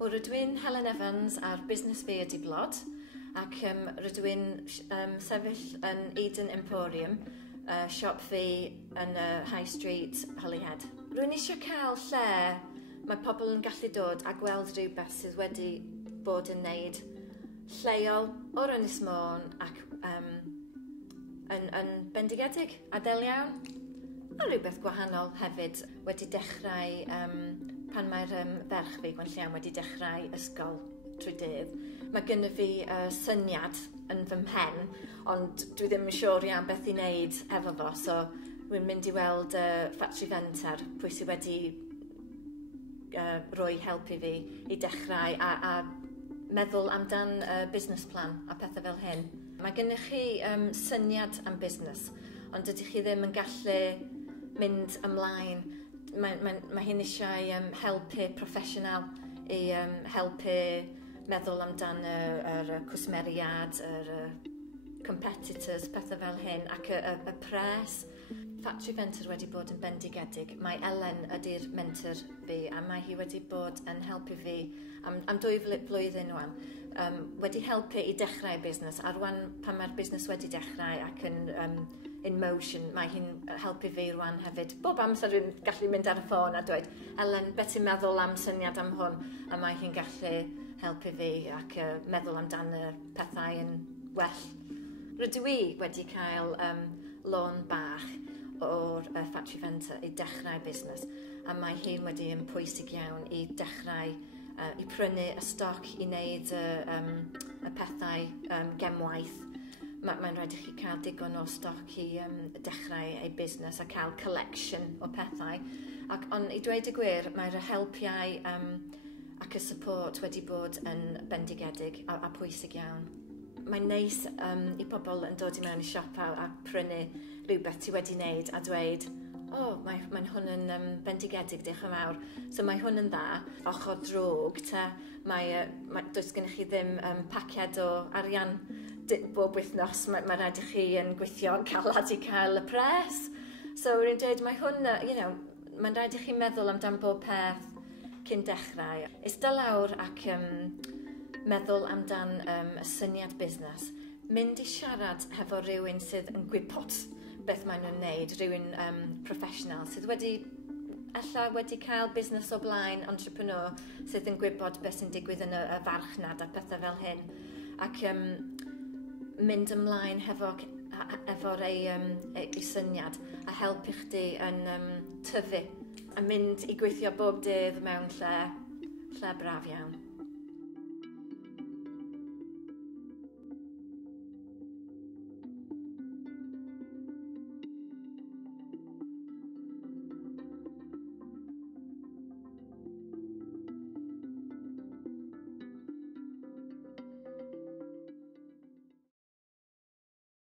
Rydw i'n Helen ar busnes fi ydi blod ac rydw i'n sefyll yn Eden Emporium, siop fi yn High Street, Holyhead. Rwy'n eisiau cael lle mae pobl yn gallu dod a gweld rhywbeth sydd wedi bod yn wneud lleol o'r Ynys Môn ac yn bendigedig, adel iawn. A rhywbeth gwahanol hefyd wedi dechrau pan mae'r ferch fi, Gwen Lliam, wedi dechrau ysgol trwy dydd. Mae gynnu fi syniad yn fy mhen, ond dwi ddim yn siŵr iawn beth i wneud efo fo, so rwy'n mynd i weld ffatri fenter, pwy sydd wedi rhoi helpu fi i dechrau a meddwl amdan busnes plan a pethau fel hyn. Mae gennych chi syniad am busnes, ond ydych chi ddim yn gallu mynd ymlaen. Mae hyn eisiau helpu proffesiynol i helpu meddwl amdan yr cwsmeriad, yr competitors, pethau fel hyn, ac y pres. Ffatri fenter wedi bod yn bendigedig. Mae Helen ydy'r mentor fi a mae hi wedi bod yn helpu fi am 2 blwyddyn rwan. Wedi helpu i dechrau busnes, a rwan pan mae'r busnes wedi dechrau ac yn in motion, mae hi'n helpu fi rwan hefyd. Bob amser rwy'n gallu mynd ar y ffôn a dweud, Helen, beth ti'n meddwl am syniad am hwn? A mae hi'n gallu helpu fi ac meddwl amdan y pethau yn well. Rydw i wedi cael lôn bach o'r ffatri fenter i dechrau busnes, a mae hi'n wedi yn pwysig iawn i dechrau, i prynu y stoc i wneud y pethau gemwaith. Mae'n rhaid i chi cael digon o stoc i dechrau ei busnes a cael collection o pethau. Ond i dweud y gwir, mae'r helpiau ac y support wedi bod yn bendigedig a pwysig iawn. Mae'n neis i pobl yn dod i mewn i siop a prynu rhywbeth ti wedi wneud a dweud, mae'n hwn yn bendigedig, diolch yn fawr. So mae hwn yn dda, ochr drwg, does gennych chi ddim paciad o arian bob wythnos. Mae rhaid i chi yn gweithio calad i cael y pres. So rwy'n dweud, mae hwn, mae'n rhaid i chi meddwl amdan bob peth cyn dechrau. Ista lawr ac meddwl amdan y syniad busnes. Mynd i siarad hefo rhywun sydd yn gwybod beth maen nhw'n wneud, rhywun proffesiynol sydd wedi cael busnes o blaen, entrepreneur sydd yn gwybod beth sy'n digwydd yn y farchnad a pethau fel hyn. Ac mynd ymlaen efo'r ei syniad a helpu chdi yn tyfu a mynd i gweithio bob dydd mewn lle braf iawn.